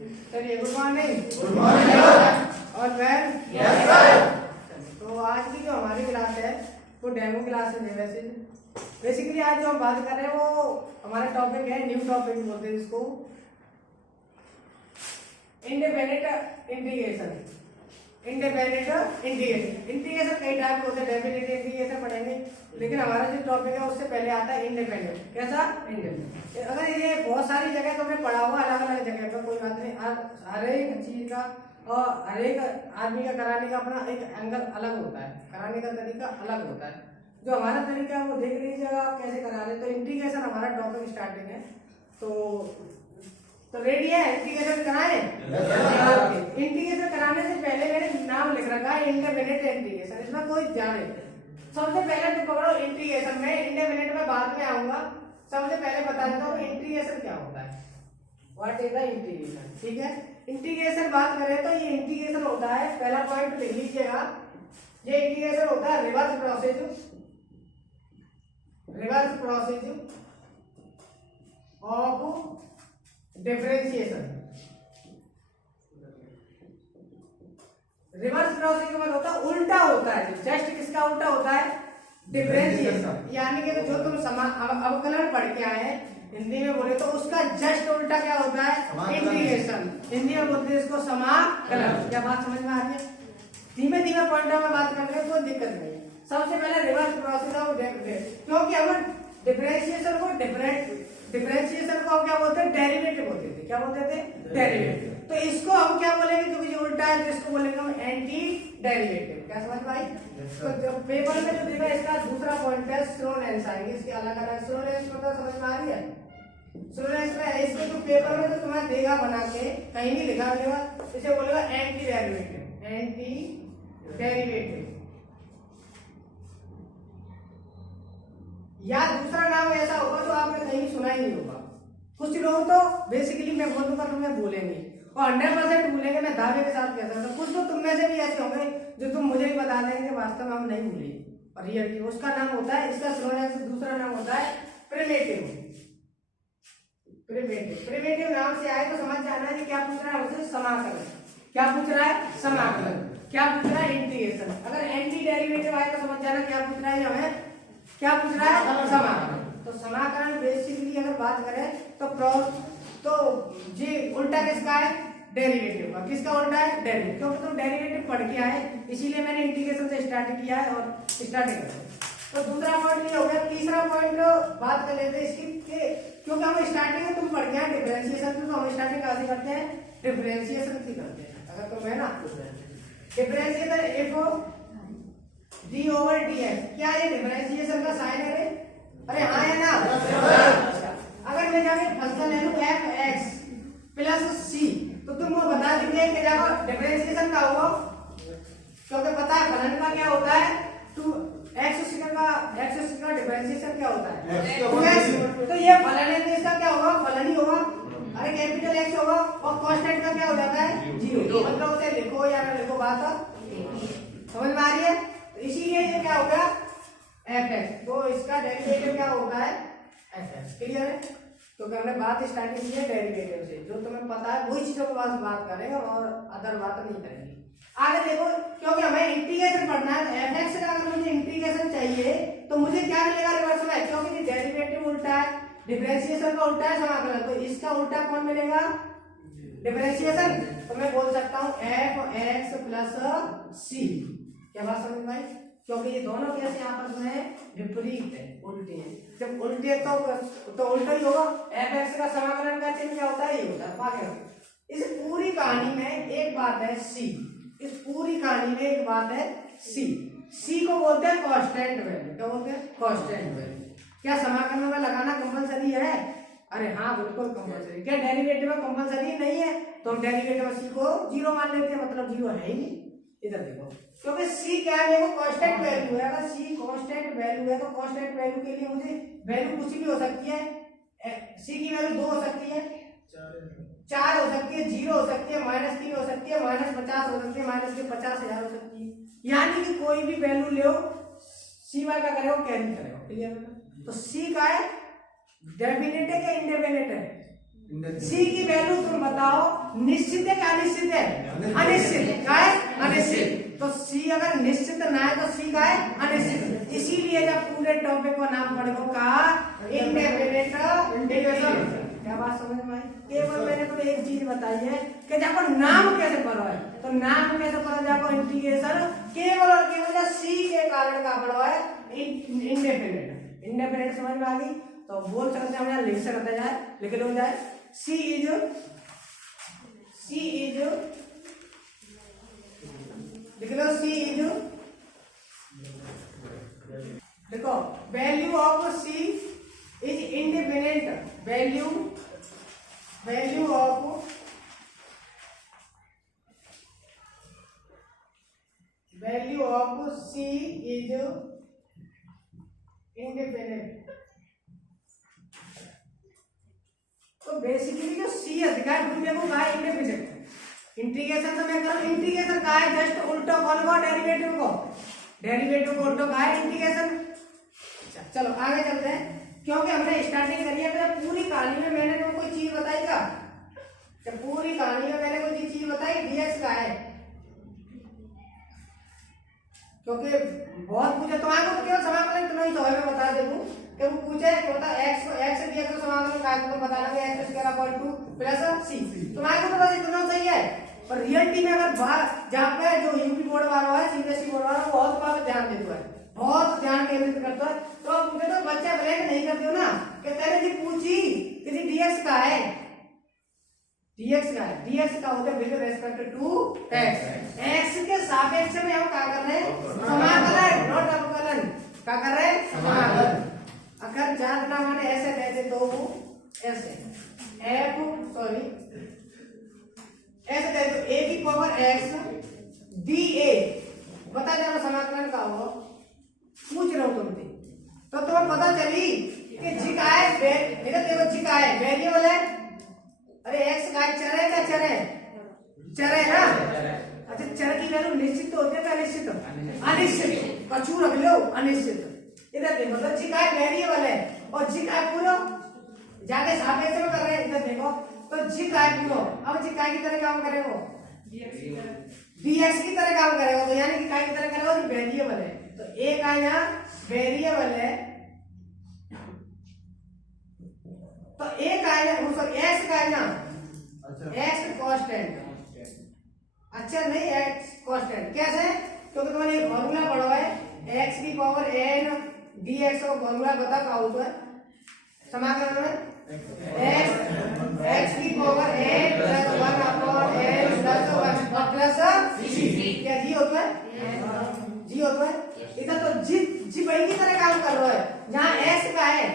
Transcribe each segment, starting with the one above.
चलिए good morning. Good morning. और ma'am yes sir. तो आज की जो हमारी क्लास है वो डेमो क्लास है। वैसे बेसिकली आज जो हम बात कर रहे हैं वो हमारा टॉपिक है, न्यू टॉपिक बोलते हैं इसको, independent integration. Independent integration, integration कई टाइप के होते हैं, डेफिनेट इंटीग्रेशन पढ़ेंगे, लेकिन हमारा जो टॉपिक है उससे पहले आता है इंडिपेंडेंट। कैसा? इंडिपेंडेंट। अगर ये बहुत सारी जगह तो हमने पढ़ा हुआ, अलग अलग जगह पर, कोई बात नहीं। हर एक चीज का और हर एक आदमी का कराने का अपना एक एंगल अलग होता है, कराने का तरीका अलग होता है। जो हमारा तरीका है वो देख लीजिएगा आप कैसे करा रहे। तो इंटीग्रेशन हमारा टॉपिक स्टार्टिंग है। तो रेडी है? इंटीग्रेशन कराएं? इंटीग्रेशन कराने से पहले मैंने नाम लिख रखा है इंडिपेंडेंट इंटीग्रेशन। इसमें कोई जाने, सबसे पहले तो पकड़ो इंटीग्रेशन। में इंडिपेंडेंट में बाद में आऊंगा, सबसे पहले बता देता हूँ इंटीग्रेशन क्या होता है। What is the integration? ठीक है, इंटीग्रेशन बात करें तो ये इंटीग्रेशन होता है, पहला पॉइंट लिख लीजिएगा, ये इंटीग्रेशन होता है reverse process of differentiation. Reverse process का मतलब होता है उल्टा होता है। जस्ट किसका उल्टा होता है? डिफरेंशिएशन। यानी कि जो तुम अवकलन पढ़ के आए हैं हिंदी में बोले तो उसका जस्ट उल्टा क्या होता है? इंटीग्रेशन। हिंदी में बोलते हैं इसको समाकलन। क्या बात समझ में आ रही है? धीमे धीमे पॉइंटों में बात करने में कोई दिक्कत नहीं है। सबसे पहले रिवर्स प्रोसेस ऑफ क्योंकि हम डिफरेंशिएशन को क्या बोलते हैं? डेरिवेटिव बोलते थे। क्या बोलते थे? डेरिवेटिव। तो इसको हम क्या बोलेंगे? क्योंकि जो उल्टा है तो इसको बोलेंगे हम एंटी डेरिवेटिव। क्या समझ भाई? तो जब पेपर में जो देगा इसका दूसरा पॉइंट है स्लोनेस आएंगे, इसके अलग अलग स्लोनेस मतलब समझ में आ रही है? स्लोनेस में इसको जो पेपर में जो तुम्हें देगा बना के कहीं भी लिखा देगा, इसे बोलेगा एंटी डेरिवेटिव। एंटी डेरिवेटिव या दूसरा नाम ऐसा होगा जो आपने कहीं सुना ही नहीं होगा। कुछ लोग तो बेसिकली मैं बोलूंगा तो मैं बोलेंगे और 100% भूलेंगे, मैं दावे के साथ कह सकता हूं। कुछ तो तुम में से भी ऐसे होंगे जो तुम मुझे भी बता देंगे वास्तव में हम नहीं भूले और रियलिटी। उसका नाम होता है, इसका स्लोनेस दूसरा नाम होता है प्रिमिटिव। प्रिमिटिव नाम से आए तो समझ जाना है कि क्या पूछ रहा है हमसे? समाकलन। क्या पूछ रहा है? समाकलन। क्या पूछ रहा है? इंटीग्रेशन। अगर एंटी डेरिवेटिव आए तो समझ जाना क्या पूछ रहा है हमें? क्या पूछ रहा है? समाकलन। तो समाकलन बेसिकली अगर बात करें तो जी उल्टा किसका है? डेरिवेटिव का। किसका उल्टा है? डेरिवेटिव। क्योंकि तुम डेरिवेटिव पढ़ के आए इसीलिए मैंने इंटीग्रेशन से स्टार्ट किया है और स्टार्टिंग करें। तो दूसरा पॉइंट ये हो गया। तीसरा पॉइंट बात कर लेते हैं इसकी, क्योंकि हम स्टार्टिंग में तुम पढ़ के आए डिफरेंशिएशन, तो हम स्टार्टिंग कैसे करते हैं? डिफरेंशिएशन की करते हैं। अगर तुम है ना differentiation F D over D x, क्या ये डिफरेंशिएशन का साइन है? अरे हाँ है ना? अगर मैं जाके फंक्शन ले लूं एफ एक्स प्लस सी तो तुम वो बता देंगे कि जब डिफरेंशिएशन का होगा, क्योंकि पता है फलन का क्या होता है? 2x का डिफरेंशिएशन क्या होता है? 2x। तो ये फलन है तो इसका क्या होगा? फलन ही होगा। अरे कैपिटल एक्स होगा और कांस्टेंट का क्या हो जाता है? 0। मतलब उसे लिखो या ना लिखो, बात समझ में आ रही है? तो इसीलिए ये क्या हो गया? F x. तो इसका डेरिवेटिव क्या होता है? F x. क्लियर है? तो हमने बात स्टार्टिंग की है डेरिवेटिव से, जो तुम्हें पता है वही चीजों के पास बात करेंगे और अदर बात नहीं करेंगे। आगे देखो, क्योंकि हमें इंटीग्रेशन पढ़ना है तो एफ एक्स का अगर मुझे इंटीग्रेशन चाहिए तो मुझे क्या मिलेगा? रिवर्स में, क्योंकि डेरिवेटिव उल्टा है, डिफरेंशिएशन का उल्टा है समाकलन, तो इसका उल्टा कौन मिलेगा? डिफरेंशिएशन। तो मैं बोल सकता हूँ एफ एक्स प्लस सी। क्या बात समझ में आई? क्योंकि ये दोनों कैसे आपस में विपरीत है, उल्टे हैं। जब उल्टे तो उल्टा ही होगा। एफ एक्स का समाकलन का चिन्ह क्या होता है? ये होता है। आगे इस पूरी कहानी में एक बात है सी। इस पूरी कहानी में एक बात है सी। सी को बोलते हैं कांस्टेंट वैल्यू। क्या बोलते हैं? Constant value. क्या समाकलन में लगाना कंपलसरी है? अरे हाँ बिल्कुल कंपलसरी। क्या डेरिवेटिव में कंपलसरी नहीं है? तो हम डेरिवेटिव में सी को 0 मान लेते हैं, मतलब 0 है ही नहीं। इधर देखो, क्योंकि सी क्या है? वो कांस्टेंट वैल्यू है। अगर सी कांस्टेंट वैल्यू है तो कांस्टेंट वैल्यू के लिए मुझे वैल्यू कुछ भी हो सकती है। सी की वैल्यू 2 हो सकती है, 4 हो सकती है, 0 हो सकती है, -3 हो सकती है, -50 हो सकती है, -50,000 हो सकती है। यानी कि कोई भी वैल्यू ले, सी वाई का करेगा कैरी करेगा। क्लियर है? तो सी का है डेफिनेट है क्या इंडेफिनेट है? सी की वैल्यू तुम बताओ, निश्चित है क्या अनिश्चित है? अनिश्चित। क्या है? अनिश्चित। तो सी अगर निश्चित ना है तो सी का है? अनिश्चित। इसीलिए जब पूरे टॉपिक को नाम पढ़ेगा कहा इंडेफिनिट इंटीग्रेशन। क्या बात समझ में आई? केवल मैंने तुम्हें एक चीज बताई है कि जाको नाम कैसे पढ़ो है, तो नाम कैसे पढ़ो जाको इंटीग्रेशन केवल और केवल सी के कारण का पढ़ो है इंडेफिनिट। इंडेफिनिट समझ में आ गई? तो बोल सकते हैं हम, लिख सकते जाए, लिख लो जाए C is लिख लो C is देखो value of C is independent. Value of C is independent. तो बेसिकली जो सी है दिखाई दुनिया को कहा इंडिपेंडेंट। इंटीग्रेशन तो मैं करूं, इंटीग्रेशन कहा है जस्ट उल्टा कौन को डेरिवेटिव को उल्टा कहा है इंटीग्रेशन। चलो आगे चलते हैं, क्योंकि हमने स्टार्टिंग करी है तो पूरी कहानी में मैंने तुमको कोई चीज बताई का? जब पूरी कहानी में मैंने कोई चीज बताई डीएक्स का है, क्योंकि बहुत पूछे तुम्हारे को, केवल समाकलन इतना ही सवाल में बता दे दूं कि वो पूछे कि बता x को x से dx का समाकलन का तो बता लगे x square upon 2 plus c। तुम्हारे को तो बस इतना सही है, पर रियलिटी में अगर बाहर जहां पे जो यूपी बोर्ड वाला है, सीबीएसई बोर्ड वाला, बहुत बात ध्यान देता है, बहुत ध्यान केंद्रित करता है। तो अब पूछे तो बच्चे ब्लैंक नहीं करते हो ना कि तेरे जी पूछी कि जी dx का है, dx का होता है विद रेस्पेक्ट टू x के सापेक्ष में हम क्या कर रहे हैं? समाकलन, नॉट अवकलन। क्या कर रहे हैं? समाकलन। अगर जानना माने ऐसे दे दे तो वो ऐसे ऐसे दे दो a की पावर x dA बता जाना समाकलन का हो, पूछ रहा हूं तुमसे, तो तुम्हें पता चली कि जी का है, देखो जी का है वेरिएबल है, अरे x का चर है क्या? चर है ना। अच्छा चर की वैल्यू निश्चित होती है क्या अनिश्चित? अनिश्चित। कछू रख लो अनिश्चित। इधर देखो तो जी का वेरिएबल है और जी का पूरा जाके सापेक्ष में कर रहे हैं। इधर देखो तो जी का पूरा, अब जी का की तरह काम करेगा, dx की तरह काम करेगा, तो यानी कि का की तरह करेगा, वेरिएबल है तो a का यहाँ वेरिएबल है, तो a का है सॉरी x का है ना, x कांस्टेंट। अच्छा नहीं x कांस्टेंट कैसे? क्योंकि तुमने एक फॉर्मूला पढ़ा है x की पावर n dx का फॉर्मूला बता का होता है समाकलन में x की power n plus 1 upon n plus 1 plus c। क्या जी होता है? जी होता है। इधर तो जी वही की तरह काम कर रहा है, जहां x का है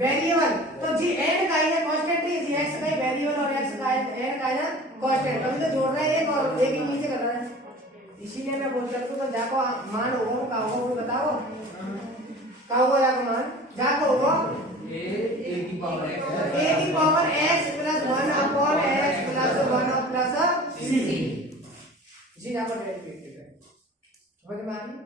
वेरिएबल तो जी n का है कांस्टेंट है, जी x का है वेरिएबल और x का है n का है कांस्टेंट। अभी तो जोड़ रहे हैं एक और एक ही नीचे कर रहे हैं, इसीलिए मैं बोल सकता हूं तो जाको मान होगा का होगा वो बताओ का होगा जाको मान जाको होगा a की power x plus 1 upon x plus 1 plus c। जी जाको डेरिवेटिव है, समझ में आ गई?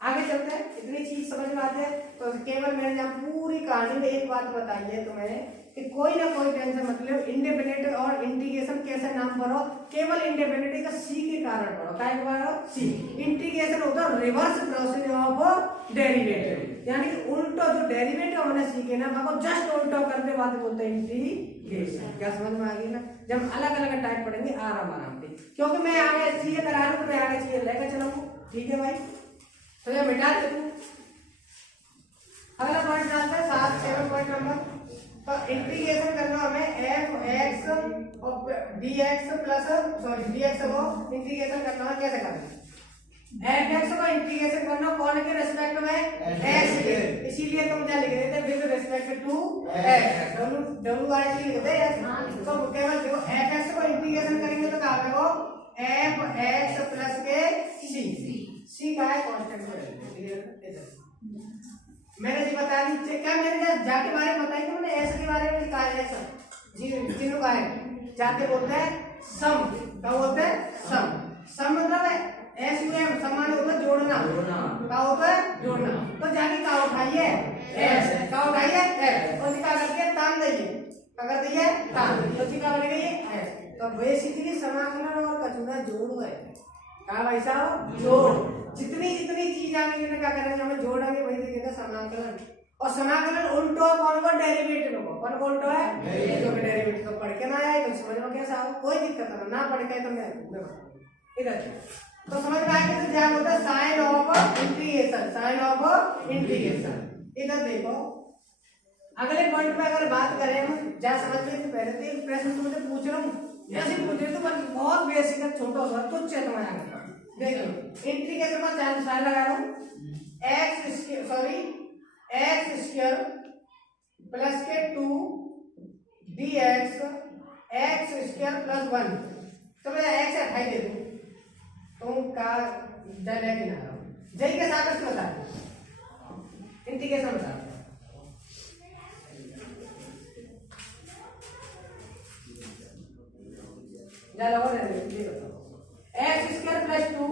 आगे चलते हैं, इतनी चीज समझ में आते हैं तो केवल मैंने जब पूरी कहानी में एक बात बताई है तुम्हें कि कोई ना कोई टेंशन मतलब इंडिपेंडेंट और इंटीग्रेशन कैसे नाम पढ़ो, केवल इंडिपेंडेंट का सी के कारण पढ़ो। क्या पढ़ो? सी। इंटीग्रेशन होता है रिवर्स प्रोसेस ऑफ डेरिवेटिव, यानी कि उल्टा जो डेरिवेटिव हमने सीखे ना वो जस्ट उल्टा करते बात बोलते हैं इंटीग्रेशन। क्या समझ में आ गई ना? जब अलग अलग टाइप पढ़ेंगे आराम से, क्योंकि मैं आगे चीजें करा रहा हूं तो मैं आगे चीजें लेकर चलाऊंगा। ठीक है भाई, तो ये मिटा दे तू। अगला पॉइंट डालते हैं 7 पॉइंट नंबर। तो इंटीग्रेशन करना हमें f(x) और dx प्लस सॉरी dx को इंटीग्रेशन करना है, कैसे करना है? f(x) को इंटीग्रेशन करना कौन के रिस्पेक्ट में? x के, इसीलिए तुम क्या लिख देते हैं with respect to x, w लिख देते हैं। तो केवल देखो f(x) को इंटीग्रेशन करेंगे तो क्या होगा? f(x) प्लस के c का है कांस्टेंट को मैंने जी बता दी क्या, मैंने जाके बारे में बताई, तो मैंने ऐसे के बारे में कहा है जी तीनों का है जाके बोलते हैं सम। क्या बोलते हैं? सम मतलब है एस यू एम, समान होता है जोड़ना। क्या होता है? जोड़ना। तो जाके क्या उठाइए एस का उठाइए एस और जी का करके तान दीजिए क्या कर दिए तान तो जी का बनेगा ये एस तो बेसिकली समाकलन और कचूरा जोड़ है क्या भाई साहब जोड़ जितनी जितनी चीज आगे क्या करेंगे हमें जोड़ेंगे वही देखेगा समाकलन और समाकलन उल्टो कौन को डेरिवेटिव को कौन को उल्टो है जो के डेरिवेटिव तो पढ़ के ना आए तो समझ में कैसा हो कोई दिक्कत ना पढ़ के तो मैं इधर तो समझ में आएगा तो क्या होता है साइन ऑफ इंटीग्रेशन इधर देखो अगले पॉइंट पे अगर बात करें हम जहाँ समझने से पहले तो एक प्रश्न तुमसे पूछ रहा हूँ ऐसे पूछ रहे तो बहुत बेसिक है छोटा सा तुच्छ है तुम्हारा देखो इंटीग्रेशन में साइन लगा रहा हूँ एक्स स्क्वायर प्लस के 2 dx एक्स स्क्वायर प्लस 1 तो मैं एक्स हटाई दे दूं तुम का जल है कि ना जय के साथ इसको बता इंटीग्रेशन बता जल और ये बताओ एक्स स्क्वायर प्लस 2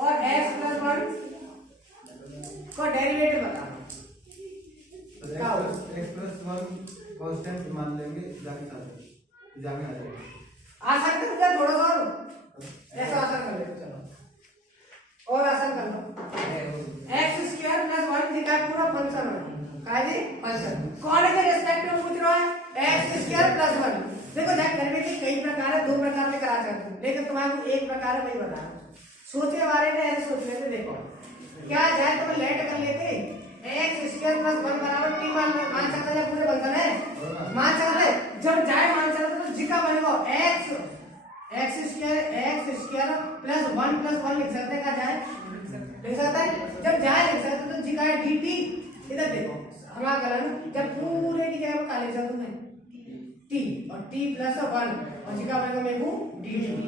और एक्स प्लस 1 को डेरिवेटिव बताना एक्स प्लस 1 कांस्टेंट मान लेंगे जाके आ जाएगा आसान कर दे थोड़ा सा ऐसा आसान कर ले चलो और आसान कर लो एक्स स्क्वायर प्लस 1 जी का पूरा फंक्शन है का जी फंक्शन कौन के रिस्पेक्ट में पूछ रहा है एक्स स्क्वायर प्लस 1 देखो जाके करने के कई प्रकार है दो प्रकार में करा सकते हो लेकिन तुम्हारे एक प्रकार वही बता सोच के बारे में ऐसे सोच लेते देखो क्या जाए तो लेट कर लेते एक्स स्क्वायर प्लस 1 बराबर टी मान सकते हैं पूरे फंक्शन है मान सकते हैं जब जाए मान सकते तो जी का बनेगा एक्स स्क्वायर प्लस 1 प्लस 1 लिख सकते हैं क्या जाए लिख सकते हैं जब जाए लिख सकते तो जी का है dt इधर देखो हमारा कलन जब पूरे की जगह पर का लिख सकते हैं t और t प्लस 1 और जी का बनेगा मेरे dt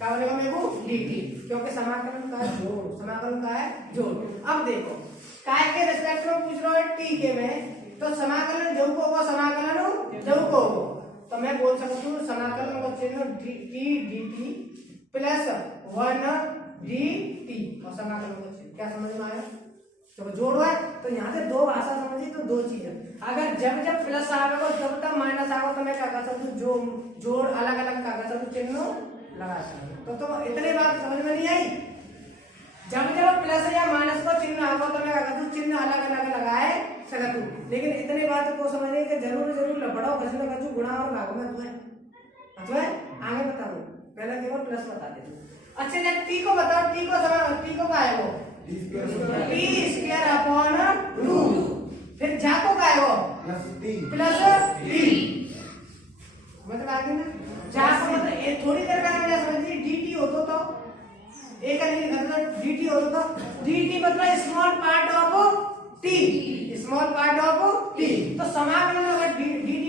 का बनेगा मेरे dt क्योंकि समाकलन का जोड़ समाकलन का है जोड़ अब देखो काय के रिस्पेक्ट में पूछ रहा है t के में तो समाकलन जो को होगा समाकलन जो को होगा तो मैं बोल सकता हूँ समाकलन का चिन्ह t dt प्लस 1 dt और समाकलन का चिन्ह क्या समझ में आया तो जोड़ है तो यहाँ से दो भाषा समझी तो दो चीज है अगर जब जब प्लस आएगा जब तक माइनस आएगा तो मैं क्या कर सकता हूँ जो जोड़ अलग अलग क्या कर सकता हूँ चिन्ह लगा सकता तो इतनी बात समझ में नहीं आई जब जब प्लस या माइनस का चिन्ह आएगा तो मैं क्या करता हूँ चिन्ह अलग अलग लगाए सकता हूँ लेकिन इतनी बात को समझने के जरूर पढ़ो कसम का गुणा और भागों में तुम्हें आगे बताऊँ पहले केवल प्लस बता दे अच्छा जब टी को बताओ टी को क्या है वो टी स्क्वायर अपॉन 2 फिर जा को क्या है वो प्लस टी मतलब आगे ना जा को मतलब थोड़ी देर पहले क्या समझिए dt होता तो एक का नहीं लिखा था dt होता तो dt मतलब small part of t small part of t तो समाकलन में अगर dt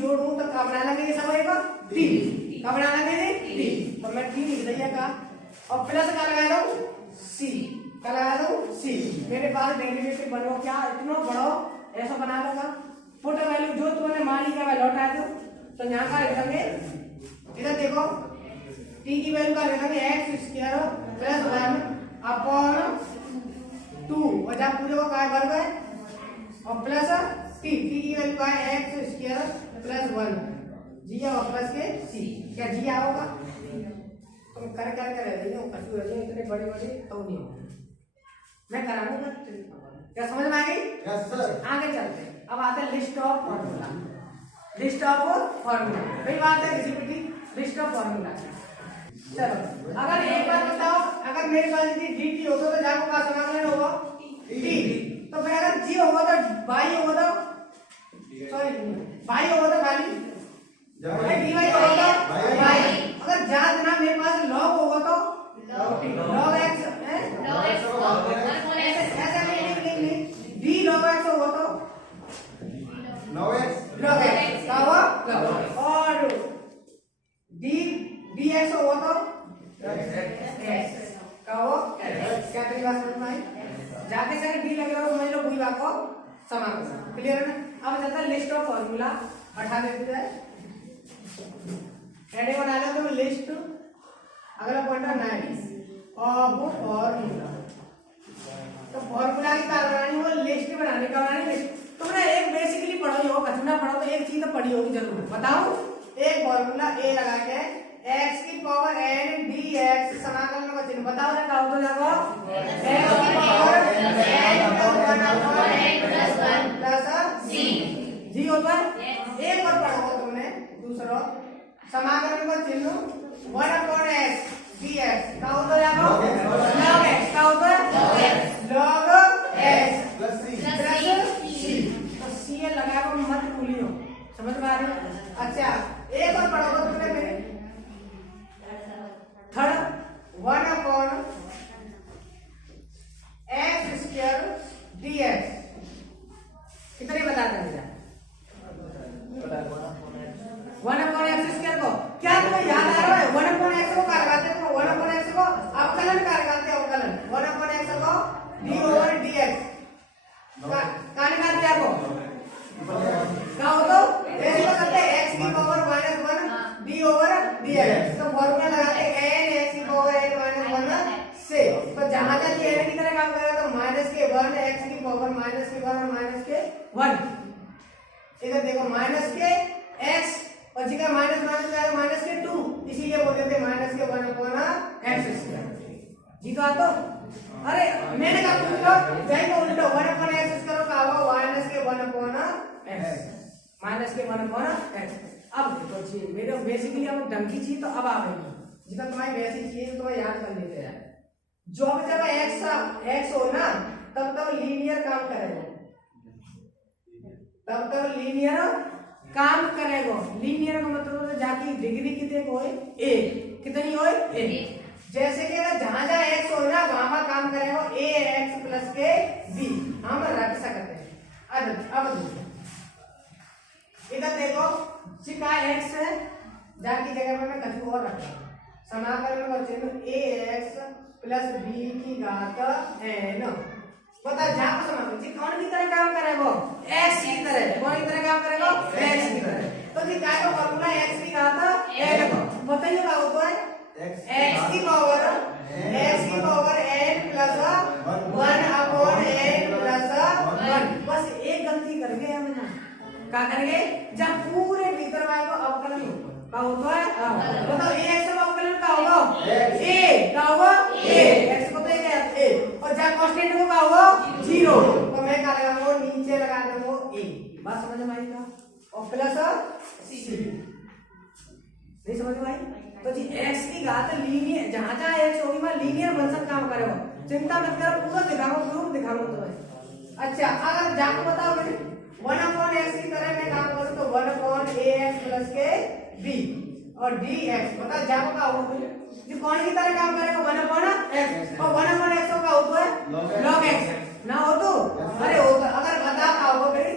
जोड़ूं तो क्या बना लगेगा सब एक t क्या बना लगेगा t तो मैं t लिख दिया का और प्लस का लगा दो c क्या लगा दो c मेरे पास डेरिवेटिव बनो क्या इतना बड़ा ऐसा बना लूंगा पुट वैल्यू जो तुमने मान लिया मैं लौटा दो तो यहाँ का लिखेंगे इधर देखो t की वैल्यू का लिखेंगे एक्स स्क्वायर प्लस 1 अपॉन 2 और जब पूरे को काय वर्ग है और प्लस t की वैल्यू का है एक्स स्क्वायर प्लस 1 जी और प्लस के c क्या जी आओगा तुम कर रह रही हो कछु रह रही इतने बड़े बड़े तो नहीं होंगे मैं कराऊंगा क्या समझ में आ गई यस सर आगे चलते हैं अब आता है लिस्ट ऑफ फार्मूला वही बात है रिसिप्रोकल लिस्ट ऑफ फार्मूला चलो अगर एक बात बताओ अगर मेरे पास यदि dt होता तो जाको का समाकलन होगा t तो फिर अगर g होगा तो y होगा तो सॉरी y होगा तो खाली dy होगा y अगर ज्यादा ना मेरे पास log होगा तो log x है log x ऐसा नहीं d log x होगा तो log x का हुआ और dx होगा तो x का हो क्या तेरी बात समझ में आई जाके से डी लग रहा हो समझ लो पूरी बात को समाकलन क्लियर है ना अब चलता है लिस्ट ऑफ फार्मूला हटा देते हैं हेडिंग बना लो तो लिस्ट अगला पॉइंट है 9 ऑफ फार्मूला तो फॉर्मूला की क्या बनानी हो, लिस्ट बनाने का बनानी। तुमने एक बेसिकली पढ़ो हो, कथना पढ़ो तो एक चीज तो पढ़ी होगी जरूर। बताओ एक फॉर्मूला ए लगा के x की पावर n dx समाकलन का चिन्ह बताओ ना, क्या होता जाएगा x की पावर n + 1/n + 1 c जी होता है। एक और पढ़ो तुमने दूसरा समाकलन का चिन्ह 1/x dx क्या होता जाएगा log x क्या होता है log x प्लस सी तो सी लगाएगा मत भूलियो, समझ में आ रही है। अच्छा एक और पढ़ोगे तुमने मेरे थर्ड 1/x² dx कितने बता देंगे 1/x² को क्या तुम्हें याद आ रहा है 1/x को क्या लगाते हैं, 1/x को अवकलन क्या लगाते हैं, अवकलन 1/x को d/dx का निकालते हैं आपको क्या होता ऐसे तो करते हैं x की पावर -1 d/dx तो फॉर्मूला लगाते हैं n x की पावर n -1 से तो जहां जहां ये n की तरह काम करेगा तो -1 x की पावर -1 और -1 इधर देखो -x और जी का -2 इसीलिए बोलते थे -1/x² जी तो तो अरे मैंने कहा पूछ लो जाएगा उल्टा 1/x करो का होगा -1/x। अब देखो जी मेरे बेसिकली अब ढंग की चीज तो अब आ गई जितना तुम्हारी बेसिक चीज तो याद कर लेते हैं। जब x हो ना तब लीनियर काम करेगा, तब लीनियर काम करेगा। लीनियर का मतलब जाके डिग्री कितने को है a कितनी हो a जैसे कि अगर जहां जहां x हो ना वहां काम करेगा ax + के b हम रख सकते हैं। अब इधर देखो सिका x है जाकी जगह में कुछ और रखा समाकलन का चिन्ह ax + b की घात n बता जा को समाकलन जी कौन की तरह काम करेगा x की तरह, कौन की तरह काम करेगा x की तरह। तो जी क्या का फॉर्मूला x की घात n को बताइए क्या होता है x की पावर n + 1/n + 1 बस एक गलती कर गए हम ना क्या करेंगे जब पूरे भीतर वाले को अवकलन का होता है बताओ ax का अवकलन का होगा a का होगा a x को तो a और जब कांस्टेंट को का होगा 0 तो मैं क्या लगाऊंगा नीचे लगा दूंगा a बात समझ में आई क्या और प्लस c नहीं समझ में आई। तो जी x की घात लीनियर जहां जहां x होगी वहां लीनियर फंक्शन काम करेगा, चिंता मत करो पूरा दिखाऊंगा प्रूफ दिखाऊंगा तुम्हें। अच्छा अगर जाको बताओ मेरे 1/x की तरह मैं काम करूं तो 1/ax + के b और dx बता जाको का होगा ये कौन की तरह काम करेगा 1/x और 1/x का होता है log x ना हो तो अरे हो तो अगर बता का होगा मेरे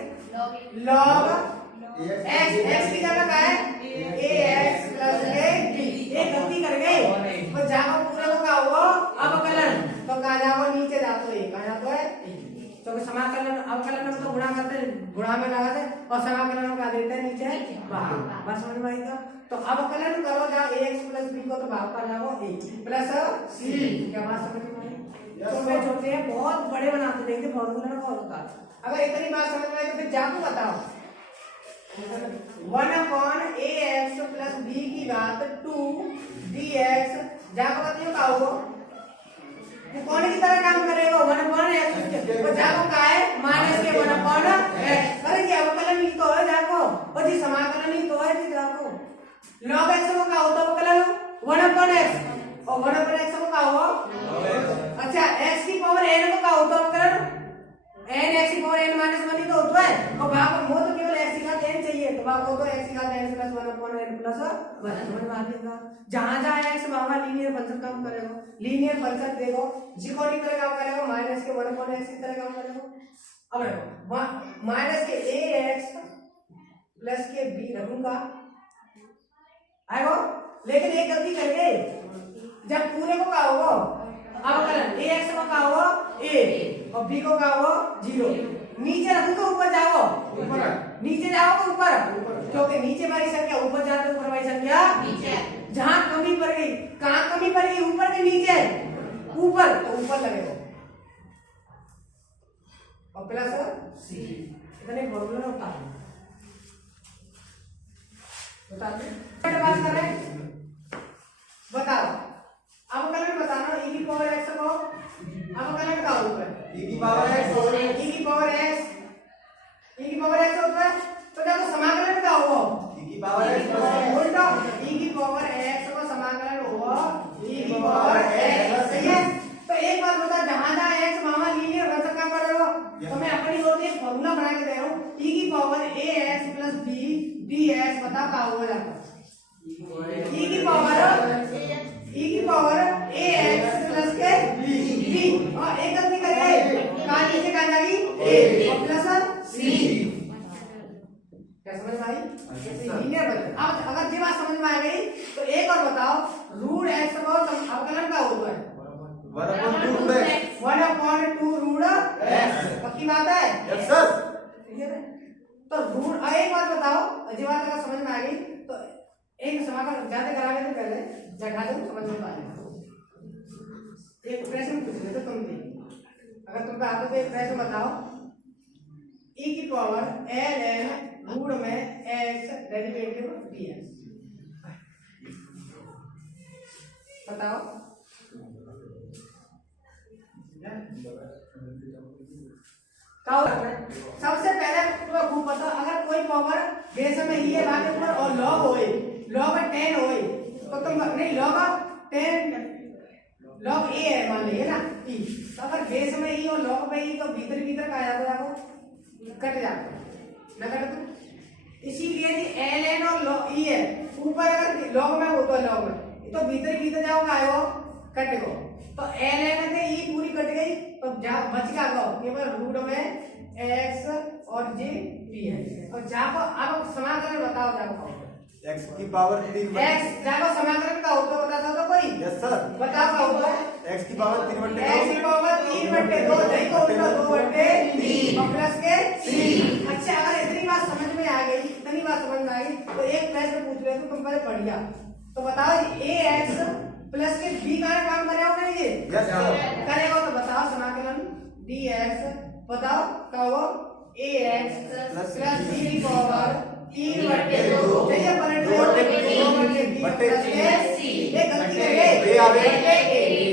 log x की जगह क्या है ax + के b एक गलती कर गए तो जाको पूरे को क्या होगा अवकलन तो कहां जाओ नीचे जातो है कहां जातो है क्योंकि समाकलन अवकलन में तो गुणा करते हैं गुणा में लगाते हैं और समाकलन में क्या देते हैं नीचे बाहर बस समझ में आई क्या। तो अवकलन करो जहां ax + b को तो भाग का जाओ a + c क्या बात समझ में आई। छोटे छोटे बहुत बड़े बनाते देंगे फॉर्मूला का होता अगर इतनी बात समझ में आई तो फिर जाको बताओ 1/ax + b की घात 2 dx जाको बताइए क्या होगा कौन की तरह काम करेगा 1/x तो जाको का है -1/x अरे ये अवकलन ही तो है जाको और जी समाकलन ही तो है जी जाको log x को क्या होता है अवकलन 1/x और 1/x को क्या होगा अच्छा x की पावर n को क्या होता है अवकलन n x की पावर n -1 ही तो होता है और वहां पर वो तो केवल x की घात n चाहिए तो वहां को तो x की घात n + 1/n + 1 समझ में आ जाएगा। जहां जहां x वहां लीनियर फंक्शन काम करेगा, लीनियर फंक्शन देखो जी कौन की तरह काम करेगा -के 1/x की तरह काम करेगा। अब देखो -के ax + के b रखूंगा आएगा लेकिन एक गलती कर गए जब पूरे को क्या होगा अवकलन ax को क्या होगा a और b को क्या होगा 0 नीचे रखूंगा ऊपर जाओ ऊपर नीचे जाओ तो ऊपर क्योंकि नीचे वाली संख्या ऊपर जाते ऊपर वाली संख्या नीचे जहां कमी पड़ गई कहां कमी पड़ गई ऊपर के नीचे ऊपर तो ऊपर लगेगा और प्लस सी, इतने फॉर्मूला उतार बात कर रहे हैं। बताओ अब कल बताना e की पावर x को अब कल बताओ ऊपर e की पावर x होता है तो देखो समाकलन का होगा e की पावर x उल्टा e की पावर x को समाकलन होगा e की पावर x, सही है। तो एक बात बता, जहां जहां x मामा लीनियर हो सकता पड़ेगा तो मैं अपनी ओर से एक फार्मूला बना के दे रहा हूं e की power ax plus b dx, बता क्या हो जाता है e की पावर ax प्लस के b, और एक गलती करेंगे कहां नीचे कहां जाएगी a और प्लस c, क्या समझ में आई? लीनियर बन। अब अगर ये बात समझ में आ गई तो एक और बताओ, रूट x का अवकलन क्या होता है? 1/2 रूट x, पक्की बात है? Yes sir. तो रूट, एक बात बताओ, ये बात अगर समझ में आ गई तो एक समाकलन ज्यादा करा लेते पहले जगह दो, समझ में आ जाएगा। एक प्रश्न पूछ लेते तुम भी, अगर तुम पे आता तो एक प्रश्न बताओ, e की पावर ln रूट में x डेरिवेटिव dx, बताओ। सबसे पहले तुम्हें खूब पता, अगर कोई पावर बेस में ही है बाकी ऊपर और लॉग होए, लॉग 10 होए तो तुम नहीं लॉग 10 लॉग a है मान लीजिए ना e, तो अगर बेस में ही और लॉग में ही तो भीतर भीतर का आ जाता है, आपको कट जाता ना कट तो इसीलिए जी ln और log e है, ऊपर अगर लॉग में हो तो लॉग में तो भीतर भीतर जाओगे आयो कट गो, तो ln से e पूरी कट गई तो जा बच गया केवल रूट में x और j p है। और जाको अब समाकलन बताओ, जाको x की पावर 3 x, जाको समाकलन का होता बता दो कोई? Yes sir. बताओ क्या होता है? x की पावर 3/2 x की पावर 3/2 जई को उल्टा 2/3 और प्लस के c। अच्छा अगर इतनी बात समझ में आ गई, इतनी बात समझ में आ गई तो एक प्रश्न पूछ ले तो तुम पहले पढ़ लिया, तो बताओ ax प्लस के b का काम करेगा नहीं ये? Yes sir. करेगा तो बताओ समाकलन dx, बताओ क्या होगा? ax प्लस b की पावर 3/2 जैसे पलट दो ये गलती करेंगे।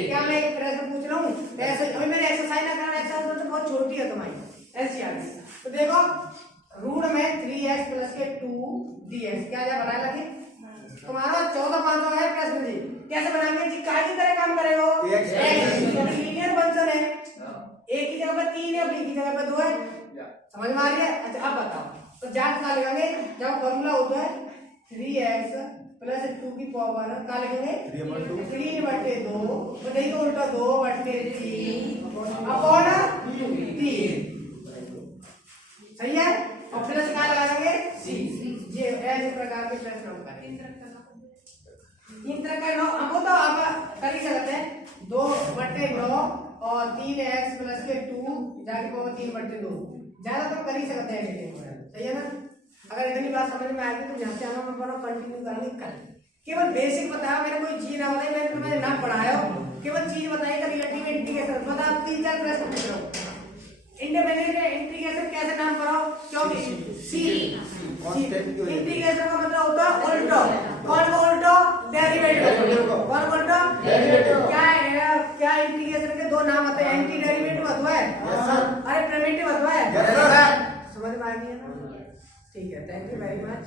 क्या मैं एक प्रश्न पूछ रहा हूँ ऐसे, अभी मैंने एक्सरसाइज ना करना, एक्सरसाइज तो बहुत छोटी है तुम्हारी एनसीईआरटी। तो देखो रूट में 3x प्लस के 2dx क्या क्या बनाए लगे तुम्हारा 14/5 है प्रश्न जी, कैसे बनाएंगे जी? काय की तरह काम करेगा, लीनियर फंक्शन है, a की जगह पर 3 है b की जगह पर 2 है, समझ में आ रही है? अच्छा अब बताओ, तो जाट का लिखेंगे जब फॉर्मूला होता है 3x प्लस 2 की पावर का लिखेंगे 3/2 तो नहीं तो उल्टा 2/3 अपॉन 3, सही है। और प्लस का लगाएंगे c, ये ऐसे प्रकार के प्रश्न हम करेंगे। इन तरह का हमको तो आप कर ही सकते हैं 2/9 और 3x प्लस के 2 जाके पावर 3/2, ज्यादा तो कर ही सकते हैं, सही है ना। अगर इतनी बात समझ में आ गई तो यहाँ से आना मैं कंटिन्यू करेंगे कल। केवल बेसिक बताया मैंने, कोई चीज ना बताई मैंने, तुम्हें ना पढ़ाया केवल चीज बताई, रिलेटिव इंटीग्रेशन बता, आप 3-4 प्रश्न पूछ रहा हूँ। इंडिपेंडेंट इंटीग्रेशन कैसे नाम कराओ, क्योंकि सी इंटीग्रेशन का मतलब होता है उल्टा, कौन को उल्टा? डेरिवेटिव, कौन को उल्टा? डेरिवेटिव। क्या है, क्या इंटीग्रेशन के दो नाम आते हैं, एंटी डेरिवेटिव अथवा है, अरे प्रिमिटिव अथवा है, समझ में आ गई है ना? ठीक है, थैंक यू वेरी मच।